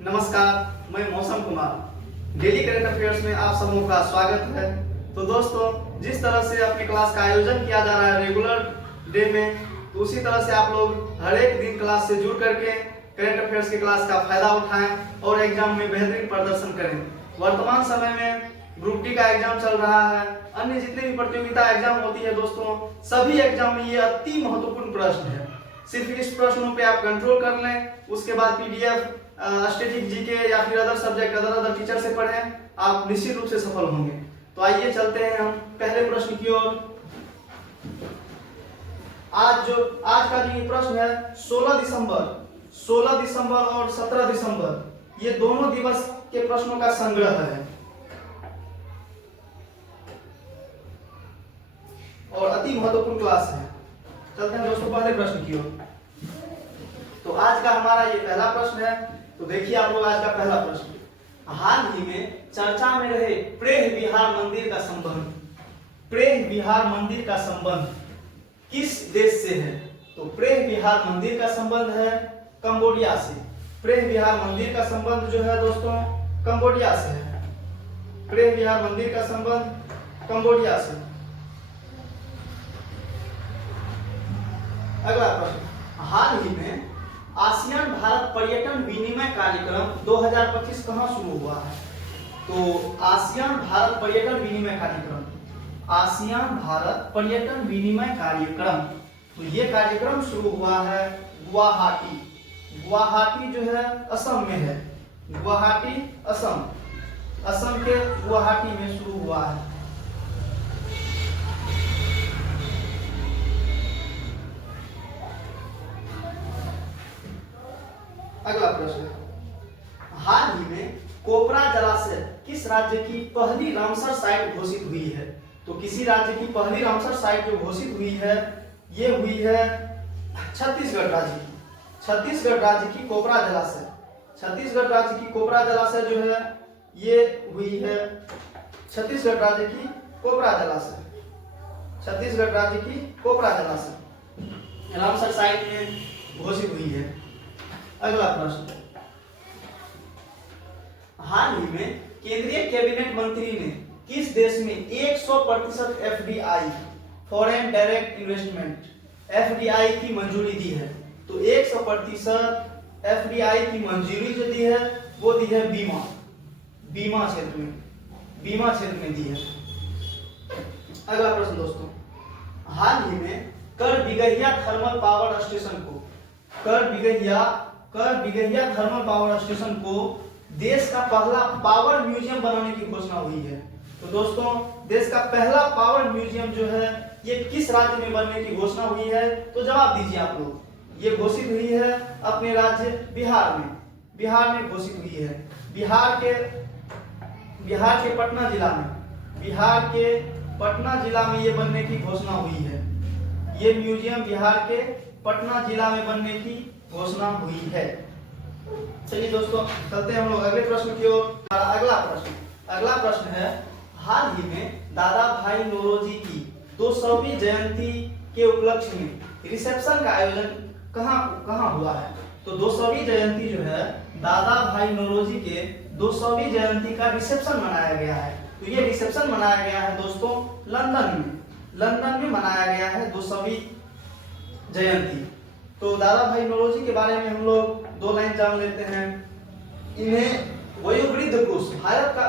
नमस्कार, मैं मौसम कुमार। डेली करंट अफेयर्स में आप सबों का स्वागत है। तो दोस्तों, जिस तरह से अपने क्लास का आयोजन किया जा रहा है रेगुलर डे में, तो उसी तरह से आप लोग हर एक दिन क्लास से जुड़ करके करंट अफेयर्स की क्लास का फायदा उठाएं और एग्जाम में बेहतरीन प्रदर्शन करें। वर्तमान समय में ग्रुप डी का एग्जाम चल रहा है, अन्य जितने भी प्रतियोगिता एग्जाम होती है दोस्तों, सभी एग्जाम में ये अति महत्वपूर्ण प्रश्न है। सिर्फ इस प्रश्नों पे आप कंट्रोल कर लें, उसके बाद पीडीएफ स्टैटिक जीके या फिर अदर सब्जेक्ट अदर टीचर से पढ़ें, आप निश्चित रूप से सफल होंगे। तो आइए चलते हैं हम पहले प्रश्न की ओर। आज का जो प्रश्न है 16 दिसंबर और 17 दिसंबर, ये दोनों दिवस के प्रश्नों का संग्रह है और अति महत्वपूर्ण क्लास है। चलते हैं दोस्तों पहले प्रश्न की ओर। तो आज का हमारा ये पहला प्रश्न है। तो देखिए आप लोग, आज का पहला प्रश्न, हाल ही में चर्चा में रहे प्रेह विहार मंदिर का संबंध किस देश से है? तो प्रेह विहार मंदिर का संबंध है कंबोडिया से। प्रेह विहार मंदिर का संबंध जो है दोस्तों कंबोडिया से है। प्रेह विहार मंदिर का संबंध कंबोडिया से। अगला प्रश्न, हाल ही में आसियान भारत पर्यटन विनिमय कार्यक्रम 2025 कहां शुरू हुआ है? तो आसियान भारत पर्यटन विनिमय कार्यक्रम, तो ये कार्यक्रम शुरू हुआ है गुवाहाटी जो है असम में है। गुवाहाटी असम के गुवाहाटी में शुरू हुआ है। अगला प्रश्न, हाल ही में कोपरा जलाशय किस राज्य की पहली रामसर साइट घोषित हुई है? तो किसी राज्य की पहली रामसर साइट जो घोषित हुई है, ये हुई है छत्तीसगढ़ राज्य की कोपरा जलाशय। छत्तीसगढ़ राज्य की कोपरा जलाशय जो है, ये हुई है छत्तीसगढ़ राज्य की कोपरा जलाशय रामसर साइट में घोषित हुई है। अगला प्रश्न, हाल ही में केंद्रीय कैबिनेट मंत्री ने किस देश में 100% FDI foreign direct investment FDI की मंजूरी दी है? तो 100% एफडीआई की मंजूरी जो दी है वो दी है बीमा क्षेत्र में दी है। अगला प्रश्न दोस्तों, हाल ही में कर बिगहिया थर्मल पावर स्टेशन को देश का पहला पावर म्यूजियम बनाने की घोषणा हुई है। तो दोस्तों, देश का पहला पावर म्यूजियम जो है ये किस राज्य में बनने की घोषणा हुई है? तो जवाब दीजिए आप लोग। ये घोषित हुई है अपने राज्य बिहार में घोषित हुई है। बिहार के पटना जिला में ये बनने की घोषणा हुई है। ये म्यूजियम बिहार के पटना जिला में बनने की घोषणा हुई है। चलिए दोस्तों, चलते हैं हम लोग अगले प्रश्न की ओर। अगला प्रश्न है, हाल ही में दादा भाई नौरोजी की 200वीं जयंती के उपलक्ष्य में रिसेप्शन का आयोजन कहां हुआ है? तो 200वीं जयंती जो है, दादा भाई नौरोजी के 200वीं जयंती का रिसेप्शन मनाया गया है। तो ये रिसेप्शन मनाया गया है दोस्तों लंदन में मनाया गया है 200वीं जयंती। तो दादा भाई नौरोजी के बारे में हम लोग 2 लाइन जान लेते हैं। इन्हें वयोवृद्ध पुरुष, भारत का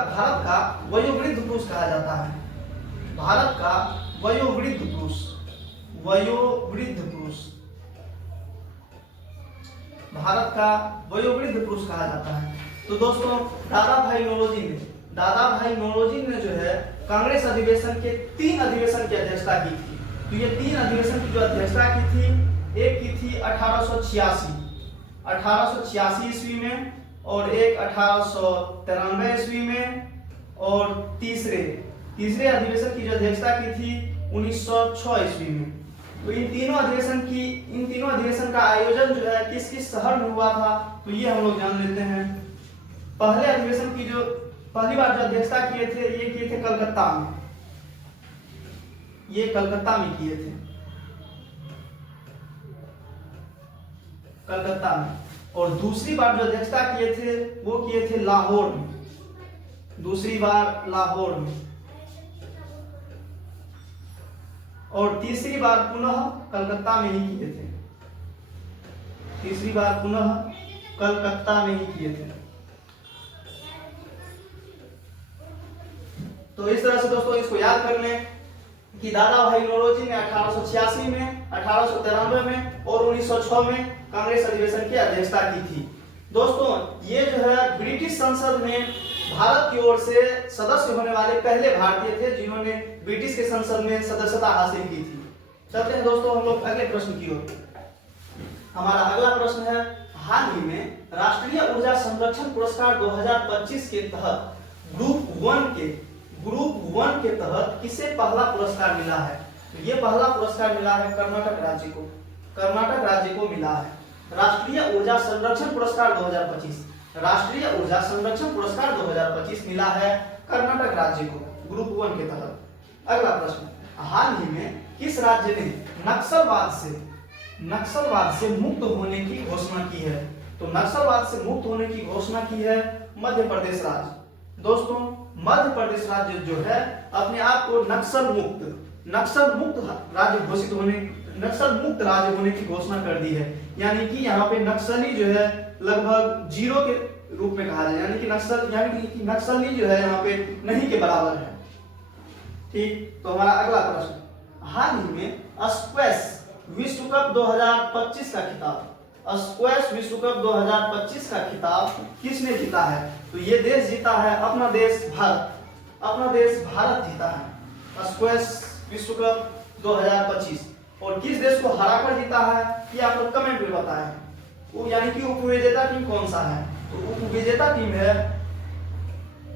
वयोवृद्ध पुरुष कहा जाता है। भारत का वयोवृद्ध पुरुष कहा जाता है। तो दोस्तों, दादा भाई नौरोजी ने जो है कांग्रेस अधिवेशन के 3 अधिवेशन की अध्यक्षता की थी। तो ये 3 अधिवेशन की जो अध्यक्षता की थी, एक की थी 1886 ईस्वी में, और एक 1893 ईस्वी में, और तीसरे अधिवेशन की जो अध्यक्षता की थी 1906 ईस्वी में। तो इन तीनों अधिवेशन का आयोजन जो है किस किस शहर में हुआ था? तो ये हम लोग जान लेते हैं। पहले अधिवेशन की जो पहली बार जो अध्यक्षता किए थे, ये किए थे कलकत्ता में किए थे। कलकत्ता में। और दूसरी बार जो अध्यक्षता किए थे वो किए थे लाहौर में, दूसरी बार लाहौर में, और तीसरी बार पुनः कलकत्ता में ही किए थे, तीसरी बार पुनः कलकत्ता में ही किए थे। तो इस तरह से दोस्तों इसको याद कर लें कि दादा भाई नौरोजी ने 1886 में, 1893 में और 1906 में कांग्रेस अधिवेशन की अध्यक्षता की थी। दोस्तों ये जो है ब्रिटिश संसद में भारत की ओर से सदस्य होने वाले पहले भारतीय थे जिन्होंने ब्रिटिश के संसद में सदस्यता हासिल की थी। चलते हैं दोस्तों हम लोग अगले प्रश्न की ओर। हमारा अगला प्रश्न है, हाल ही में राष्ट्रीय ऊर्जा संरक्षण पुरस्कार 2025 के तहत ग्रुप वन के तहत किसे पहला पुरस्कार मिला है? तो ये पहला पुरस्कार मिला है कर्नाटक राज्य को, कर्नाटक राज्य को मिला है राष्ट्रीय ऊर्जा संरक्षण पुरस्कार 2025, राष्ट्रीय ऊर्जा संरक्षण पुरस्कार 2025 मिला है कर्नाटक राज्य को ग्रुप वन के तहत। अगला प्रश्न, हाल ही में किस राज्य ने नक्सलवाद से मुक्त होने की घोषणा की है? तो नक्सलवाद से मुक्त होने की घोषणा की है मध्य प्रदेश राज्य। दोस्तों मध्य प्रदेश राज्य जो है अपने आप को नक्सल मुक्त राज्य घोषित होने, नक्सल मुक्त राज्य होने की घोषणा कर दी है। यानी कि यहाँ पे नक्सली जो है लगभग जीरो के रूप में कहा जाए, यानी कि नक्सली जो है यहाँ पे नहीं के बराबर है। ठीक, तो हमारा अगला प्रश्न, हाल ही में स्क्वैश विश्व कप 2025 का खिताब, स्क्वैश विश्व कप 2025 का खिताब किसने जीता है? तो ये देश जीता है अपना देश भारत, अपना देश भारत जीता है स्क्वैश विश्व कप 2025। और किस देश को हराकर जीता है ये आप लोग कमेंट में बताएं। वो यानी कि उपविजेता टीम कौन सा है? तो उपविजेता टीम है,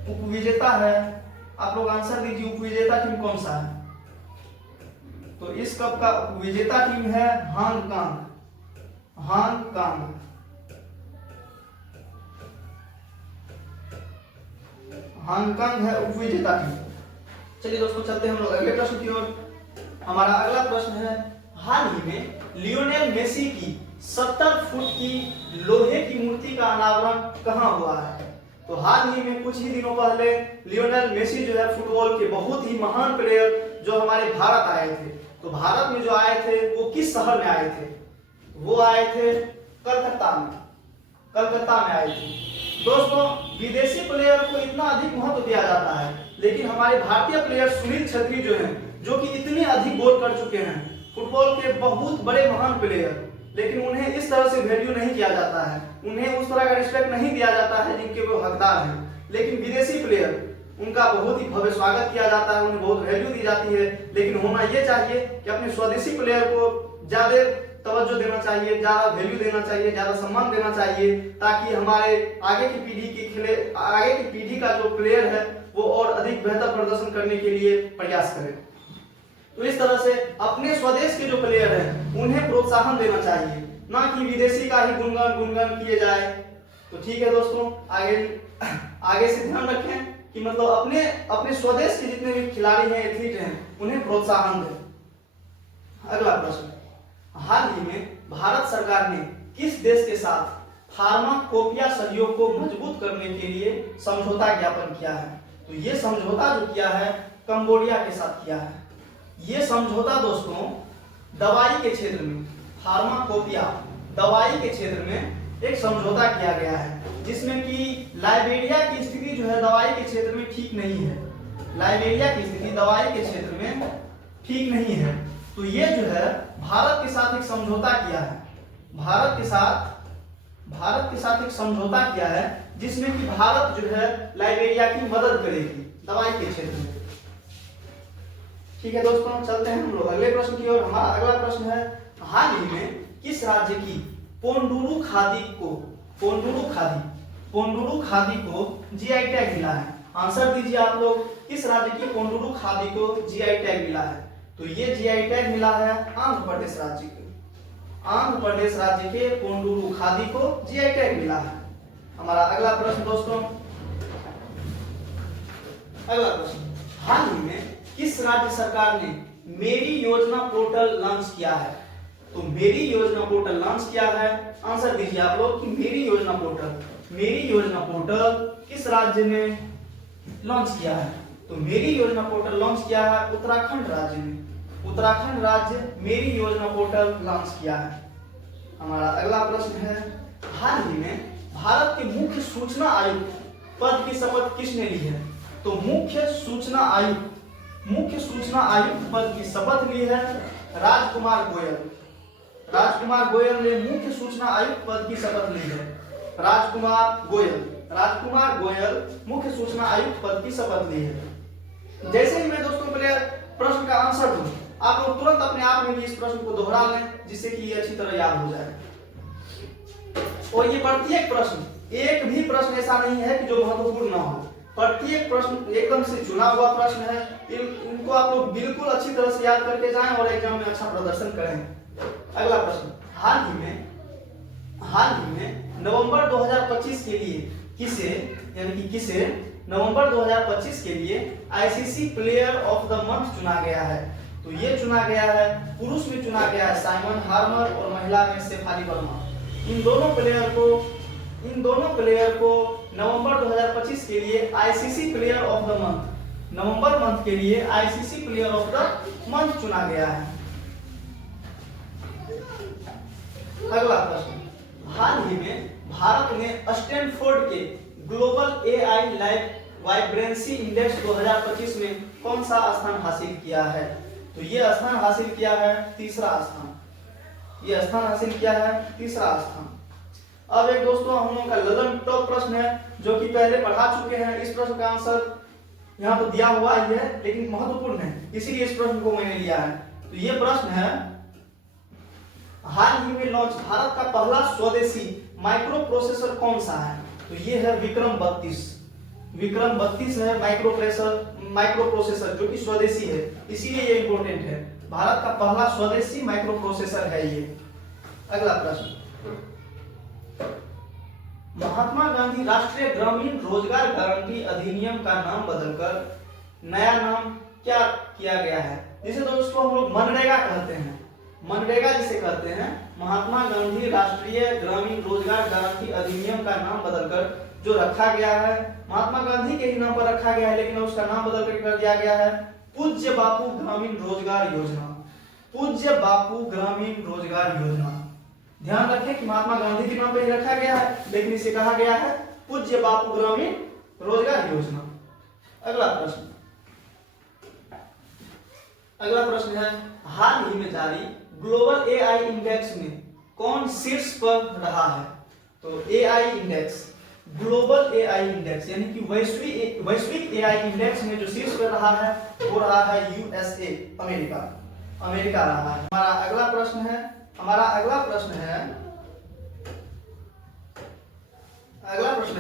उपविजेता है, आप लोग आंसर दीजिए उपविजेता टीम कौन सा है? तो इस कप का उपविजेता टीम है हांगकांग, हांगकांग। हांगकांग है उपविजेता टीम। चलिए दोस्तों चलते हैं हम लोग अगले प्रश्न की ओर। हमारा अगला प्रश्न है, हाल ही में लियोनेल मेसी की 70 फुट की लोहे की मूर्ति का अनावरण कहां हुआ है? तो हाल ही में कुछ ही दिनों पहले लियोनेल मेसी जो है फुटबॉल के बहुत ही महान प्लेयर जो हमारे भारत आए थे। तो भारत में जो आए थे वो किस शहर में आए थे? वो आए थे कलकत्ता में, कलकत्ता में आए थे। दोस्तों विदेशी प्लेयर को इतना अधिक महत्व दिया जाता है, लेकिन हमारे भारतीय प्लेयर सुनील छेत्री जो हैं, जो कि इतने अधिक गोल कर चुके हैं, फुटबॉल के बहुत बड़े महान प्लेयर, लेकिन उन्हें इस तरह से वैल्यू नहीं किया जाता है, उन्हें उस तरह का रिस्पेक्ट नहीं दिया जाता है जिनके वो हकदार हैं। लेकिन विदेशी प्लेयर उनका बहुत ही भव्य स्वागत किया जाता है, उन्हें बहुत वैल्यू दी जाती है। लेकिन होना ये चाहिए कि अपने स्वदेशी प्लेयर को ज्यादा तवज्जो देना चाहिए, ज्यादा वैल्यू देना चाहिए, ज्यादा सम्मान देना चाहिए, ताकि हमारे आगे की पीढ़ी का जो प्लेयर है वो और अधिक बेहतर प्रदर्शन करने के लिए प्रयास करे। तो इस तरह से अपने स्वदेश के जो प्लेयर हैं उन्हें प्रोत्साहन देना चाहिए, ना कि विदेशी का ही गुणगान किए जाए। तो ठीक है दोस्तों, आगे से ध्यान रखें कि मतलब अपने स्वदेश के जितने भी खिलाड़ी हैं, एथलीट हैं, उन्हें प्रोत्साहन दें। अगला प्रश्न, हाल ही में भारत सरकार ने किस देश के साथ फार्माकोपिया सहयोग को मजबूत करने के लिए समझौता ज्ञापन किया है? तो ये समझौता जो किया है कंबोडिया के साथ किया है। ये समझौता दोस्तों दवाई के क्षेत्र में, फार्माकोपिया दवाई के क्षेत्र में एक समझौता किया गया है, जिसमें कि लाइबेरिया की स्थिति जो है दवाई के क्षेत्र में ठीक नहीं है, लाइबेरिया की स्थिति दवाई के क्षेत्र में ठीक नहीं है। तो ये जो है भारत के साथ एक समझौता किया है, भारत के साथ एक समझौता किया है, जिसमें कि भारत जो है लाइबेरिया की मदद करेगी दवाई के क्षेत्र में। ठीक है दोस्तों, चलते हैं हम लोग अगले प्रश्न की ओर। हमारा अगला प्रश्न है, हाल ही में किस राज्य की पोंडुरु खादी को जीआई टैग मिला है? आंसर दीजिए आप लोग, किस राज्य की पोंडुरु खादी को जीआई टैग मिला है? तो ये जीआई टैग मिला है आंध्र प्रदेश राज्य को, आंध्र प्रदेश राज्य के पोंडुरु खादी को जीआई टैग मिला है। हमारा अगला प्रश्न दोस्तों, अगला प्रश्न, हाल ही में किस राज्य सरकार ने मेरी योजना पोर्टल लॉन्च किया है? तो मेरी योजना पोर्टल लॉन्च किया है आंसर दीजिए आप लोग कि मेरी योजना पोर्टल किस राज्य में लॉन्च किया है। तो मेरी योजना पोर्टल लॉन्च किया है उत्तराखंड राज्य में। उत्तराखंड राज्य मेरी योजना पोर्टल लॉन्च किया है। हमारा अगला प्रश्न है, हाल ही में भारत के मुख्य सूचना आयुक्त पद की शपथ किसने ली है। तो मुख्य सूचना आयुक्त पद की शपथ ली है राजकुमार गोयल। राजकुमार गोयल ने मुख्य सूचना आयुक्त पद की शपथ ली है। राजकुमार गोयल मुख्य सूचना आयुक्त पद की शपथ ली है। जैसे ही मैं दोस्तों पहले प्रश्न का आंसर दूं, आप लोग तुरंत अपने आप में भी इस प्रश्न को दोहरा लें, जिससे कि ये अच्छी तरह याद हो जाए। और ये प्रत्येक प्रश्न, एक भी प्रश्न ऐसा नहीं है कि जो महत्वपूर्ण ना हो। प्रत्येक प्रश्न एकदम से चुना हुआ प्रश्न है। इनको आप लोग बिल्कुल अच्छी तरह से याद करके जाएं और एग्जाम में अच्छा प्रदर्शन करें। अगला प्रश्न, हाल ही में नवंबर 2025 के लिए किसे नवंबर 2025 के लिए ICC player of the month चुना गया है। तो ये चुना गया है, पुरुष में चुना गया है साइमन हार्मर और महिला में शेफाली वर्मा। इन दोनों प्लेयर को नवंबर 2025 के लिए ICC player of the month, November month के लिए ICC player of the month चुना गया है। अगला प्रश्न, हाल ही में भारत ने स्टैनफोर्ड के ग्लोबल एआई वाइब्रेंसी इंडेक्स 2025 में कौन सा स्थान हासिल किया है। तो ये स्थान हासिल किया है तीसरा स्थान। अब एक दोस्तों हम लोगों का ललन टॉप प्रश्न है, जो कि पहले पढ़ा चुके हैं। इस प्रश्न का आंसर यहाँ पर दिया हुआ ही है, लेकिन महत्वपूर्ण है, इसीलिए इस प्रश्न को मैंने लिया है। तो ये प्रश्न है, हाल ही में लॉन्च भारत का पहला स्वदेशी माइक्रो प्रोसेसर कौन सा है। तो ये है विक्रम 32 है माइक्रो प्रोसेसर, जो कि स्वदेशी है, इसीलिए ये इंपॉर्टेंट है। भारत का पहला स्वदेशी माइक्रो प्रोसेसर है ये। अगला प्रश्न, महात्मा गांधी राष्ट्रीय ग्रामीण रोजगार गारंटी अधिनियम का नाम बदलकर नया नाम क्या किया गया है। जिसे दोस्तों हम लोग मनरेगा कहते हैं, मनरेगा जिसे कहते हैं। महात्मा गांधी राष्ट्रीय ग्रामीण रोजगार गारंटी अधिनियम का नाम बदलकर जो रखा गया है, महात्मा गांधी के ही नाम पर रखा गया है, लेकिन उसका नाम बदल कर दिया गया है पूज्य बापू ग्रामीण रोजगार योजना। पूज्य बापू ग्रामीण रोजगार योजना। ध्यान रखें कि महात्मा गांधी के नाम पर ही रखा गया है, लेकिन इसे कहा गया है पूज्य बापू ग्रामीण रोजगार योजना। अगला प्रश्न है, हाल ही में जारी ग्लोबल एआई इंडेक्स में कौन शीर्ष पर रहा है। तो AI index, global AI index यानी कि वैश्विक एआई इंडेक्स में जो शीर्ष पर रहा है वो रहा है यूएसए, अमेरिका रहा है। हमारा अगला प्रश्न है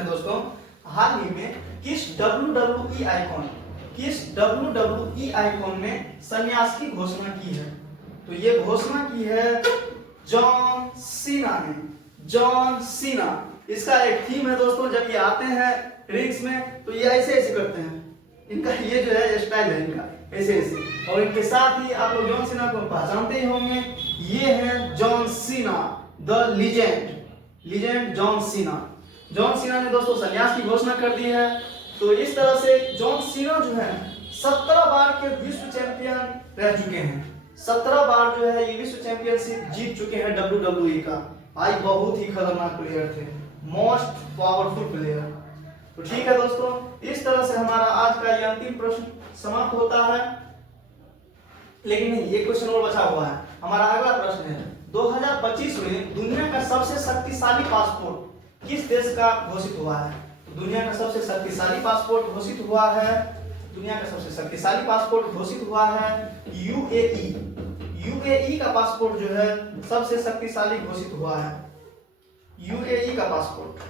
दोस्तों, हाल ही में किस WWE आइकॉन ने संन्यास की घोषणा की है। तो ये घोषणा की है जॉन सीना। इसका एक थीम है दोस्तों, जब ये आते हैं रिंग्स में तो ये ऐसे करते हैं। इनका ये जो है स्टाइल है इनका, ऐसे। और इनके साथ ही आप लोग जॉन सीना को पहचानते ही होंगे। ये है John Cena the legend John Cena ने दोस्तों संन्यास की घोषणा कर दी है। तो इस तरह से जॉन सीना जो है 17 बार के विश्व चैंपियन रह चुके हैं। 17 बार जो है ये विश्व चैंपियनशिप जीत चुके हैं WWE का। भाई बहुत ही खतरनाक प्लेयर थे, मोस्ट पावरफुल प्लेयर। तो ठीक है दोस्तों, इस तरह से हमारा आज का ये अंतिम प्रश्न समाप्त होता है। लेकिन नहीं, एक क्वेश्चन और बचा हुआ है। हमारा अगला प्रश्न है, 2025 में दुनिया का सबसे शक्तिशाली पासपोर्ट किस देश का घोषित हुआ है। तो दुनिया का सबसे शक्तिशाली पासपोर्ट घोषित हुआ है यूएई का पासपोर्ट जो है सबसे शक्तिशाली घोषित हुआ है। यूएई का पासपोर्ट,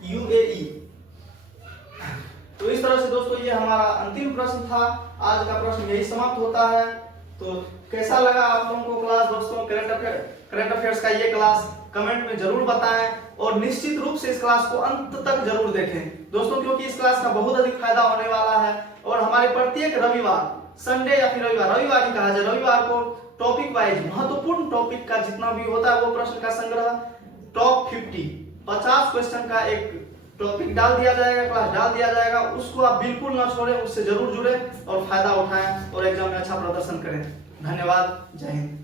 यूएई। तो इस तरह से दोस्तों ये हमारा अंतिम प्रश्न था। आज का प्रश्न यही समाप्त होता है। तो कैसा लगा आप लोगों को क्लास दोस्तों, करंट अफेयर्स का ये क्लास कमेंट में जरूर बताएं, और निश्चित रूप से इस क्लास को अंत तक जरूर देखें दोस्तों, क्योंकि इस क्लास का बहुत अधिक फायदा होने वाला है। और हमारे प्रत्येक रविवार, संडे या फिर रविवार ही कहा जाए, रविवार को टॉपिक वाइज महत्वपूर्ण टॉपिक का जितना भी होता है वो प्रश्न का संग्रह, टॉप 50 क्वेश्चन का एक टॉपिक डाल दिया जाएगा, क्लास डाल दिया जाएगा, उसको आप बिल्कुल ना छोड़ें, उससे जरूर जुड़े और फायदा उठाएं और एग्जाम में अच्छा प्रदर्शन करें। धन्यवाद, जय हिंद।